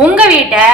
உங்க வீட்டை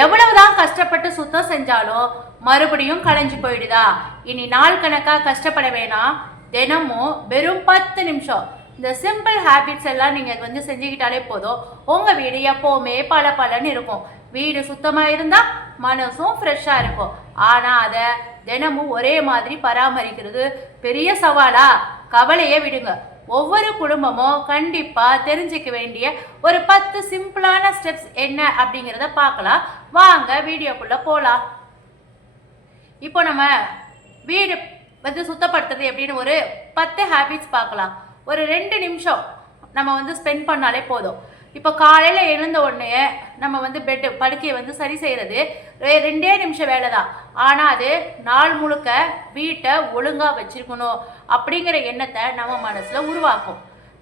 எவ்வளவுதான் கஷ்டப்பட்டு சுத்தம் செஞ்சாலும் மறுபடியும் களைஞ்சு போயிடுதா? இனி நாள் கணக்கா கஷ்டப்பட வேணாம். தினமும் வெறும் 10 நிமிஷம் இந்த சிம்பிள் ஹேபிட்ஸ் எல்லாம் நீங்க செஞ்சுக்கிட்டாலே போதும். உங்க வீடு எப்பவுமே பல பலன்னு இருக்கும். வீடு சுத்தமா இருந்தா மனசும் ஃப்ரெஷ்ஷா இருக்கும். ஆனா அதை தினமும் ஒரே மாதிரி பராமரிக்கிறது பெரிய சவாலா? கவலையே விடுங்க. ஒவ்வொரு குடும்பமும் கண்டிப்பா தெரிஞ்சுக்க வேண்டிய ஒரு 10 சிம்பிளான ஸ்டெப்ஸ் என்ன அப்படிங்கிறத பார்க்கலாம். வாங்க வீடியோக்குள்ள போலாம். இப்போ நம்ம வீடு சுத்தப்படுத்துறது எப்படின்னு ஒரு 10 ஹேபிட்ஸ் பார்க்கலாம். ஒரு 2 நிமிஷம் நம்ம ஸ்பெண்ட் பண்ணாலே போதும். இப்போ காலையில் எழுந்த உடனே நம்ம பெட்டு படுக்கையை சரி செய்கிறது 2 நிமிஷம் வேலை தான். ஆனால் அது நாள் முழுக்க வீட்டை ஒழுங்காக வச்சிருக்கணும் அப்படிங்கிற எண்ணத்தை நம்ம மனசில் உருவாக்கும்.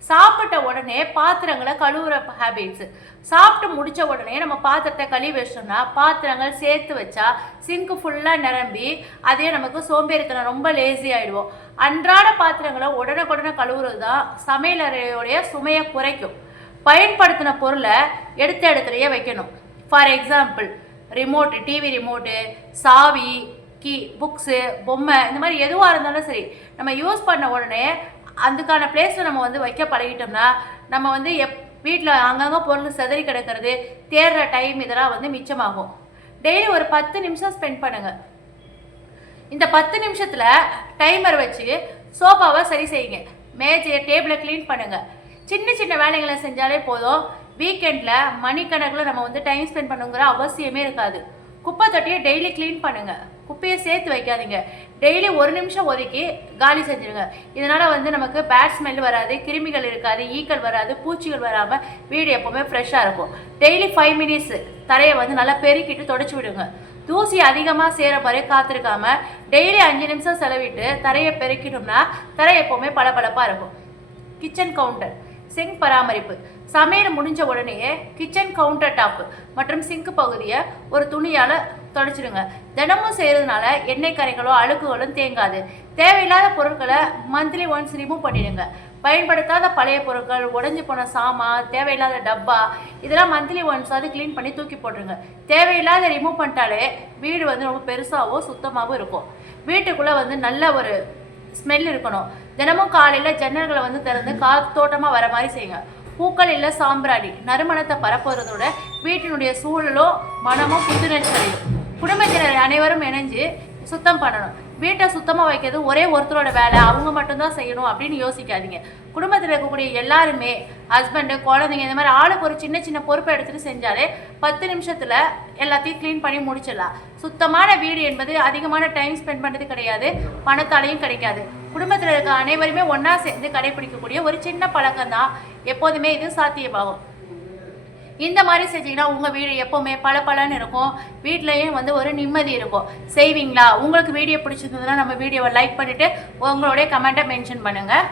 சாப்பிட்ட உடனே பாத்திரங்களை கழுவுற ஹேபிட்ஸு. சாப்பிட்டு முடித்த உடனே நம்ம பாத்திரத்தை கழுவி வச்சோம்னா பாத்திரங்கள் சேர்த்து வச்சா சிங்க்கு ஃபுல்லாக நிரம்பி அதே நமக்கு சோம்பேறித்தனம், ரொம்ப லேசி ஆகிடுவோம். அன்றாட பாத்திரங்களை உடனுக்குடனே கழுவுறது தான் சமையலறையோடைய சுமையை குறைக்கும். பயன்படுத்தின பொருளை எடுத்த இடத்துலையே வைக்கணும். For example remote, TV remote, சாவி, கீ, புக்ஸு, பொம்மை, இந்த மாதிரி எதுவாக இருந்தாலும் சரி நம்ம யூஸ் பண்ண உடனே அதுக்கான பிளேஸில் நம்ம வைக்க பழகிட்டோம்னா நம்ம வீட்டில் அங்கங்கே பொருள் செதறி கிடக்கிறது, தேடுற டைம் இதெல்லாம் மிச்சமாகும். டெய்லி ஒரு 10 நிமிஷம் ஸ்பெண்ட் பண்ணுங்கள். இந்த 10 நிமிஷத்தில் டைமர் வச்சு சோஃபாவை சரி செய்யுங்க. மேஜை, டேபிளை க்ளீன் பண்ணுங்கள். சின்ன சின்ன வேலைகளை செஞ்சாலே போதும். வீக்கெண்டில் மணிக்கணக்கில் நம்ம டைம் ஸ்பெண்ட் பண்ணுங்கிற அவசியமே இருக்காது. குப்பை தொட்டியை டெய்லி க்ளீன் பண்ணுங்கள். குப்பையை சேர்த்து வைக்காதீங்க. டெய்லி 1 நிமிஷம் ஒதுக்கி காலி செஞ்சுருங்க. இதனால் நமக்கு பேட் ஸ்மெல் வராது, கிருமிகள் இருக்காது, ஈக்கள் வராது, பூச்சிகள் வராமல் வீடு எப்போவுமே ஃப்ரெஷ்ஷாக இருக்கும். டெய்லி 5 மினிட்ஸ் தரையை நல்லா பெருக்கிட்டு தொடச்சி விடுங்க. தூசி அதிகமாக சேர மாதிரி காத்திருக்காம டெய்லி 5 நிமிஷம் செலவிட்டு தரையை பெருக்கிட்டோம்னா தரை எப்போவுமே பளபளப்பாக இருக்கும். கிச்சன் கவுண்டர், சிங்க் பராமரிப்பு. சமையல் முடிஞ்ச உடனே கிச்சன் கவுண்டர் டாப் மற்றும் சிங்க் பகுதியை ஒரு துணியால் தொடச்சிடுங்க. தினமும் செய்கிறதுனால எண்ணெய் கரைகளோ அழுக்குகளும் தேங்காது. தேவையில்லாத பொருட்களை மந்த்லி ஒன்ஸ் ரிமூவ் பண்ணிடுங்க. பயன்படுத்தாத பழைய பொருட்கள், உடஞ்சி போன சாமான், தேவையில்லாத டப்பா இதெல்லாம் மந்த்லி ஒன்ஸாவது க்ளீன் பண்ணி தூக்கி போட்டுருங்க. தேவையில்லாத ரிமூவ் பண்ணிட்டாலே வீடு ரொம்ப பெருசாகவும் சுத்தமாகவும் இருக்கும். வீட்டுக்குள்ளே நல்ல ஒரு ஸ்மெல் இருக்கணும். தினமும் காலையில் ஜன்னல்களை திறந்து காத்தோட்டமாக வர மாதிரி செய்யுங்க. பூக்கள் இல்லை சாம்பிராணி நறுமணத்தை பரப்புறதோட வீட்டினுடைய சூழலும் மனமும் புத்துணர்ச்சி அடையும். குடும்பத்தினர் அனைவரும் இணைஞ்சு சுத்தம் பண்ணணும். வீட்டை சுத்தமாக வைக்கிறது ஒரே ஒருத்தரோட வேலை, அவங்க மட்டும்தான் செய்யணும் அப்படின்னு யோசிக்காதீங்க. குடும்பத்தில் இருக்கக்கூடிய எல்லாருமே, ஹஸ்பண்டு, குழந்தைங்க, இந்த மாதிரி ஆளுக்கு ஒரு சின்ன சின்ன பொறுப்பை எடுத்துகிட்டு செஞ்சாலே 10 நிமிஷத்தில் எல்லாத்தையும் க்ளீன் பண்ணி முடிச்சிடலாம். சுத்தமான வீடு என்பது அதிகமான டைம் ஸ்பெண்ட் பண்ணுறது கிடையாது, பணத்தாலையும் கிடைக்காது. குடும்பத்தில் இருக்க அனைவருமே ஒன்றா சேர்ந்து கடைபிடிக்கக்கூடிய ஒரு சின்ன பழக்கம் தான் எப்போதுமே இது சாத்தியமாகும். இந்த மாதிரி செஞ்சீங்கன்னா உங்கள் வீடு எப்போவுமே பளபளன்னு இருக்கும். வீட்லேயும் ஒரு நிம்மதி இருக்கும். செய்வீங்களா? உங்களுக்கு வீடியோ பிடிச்சிருந்ததுன்னா நம்ம வீடியோவை லைக் பண்ணிவிட்டு உங்களுடைய கமெண்ட்டை மென்ஷன் பண்ணுங்கள்.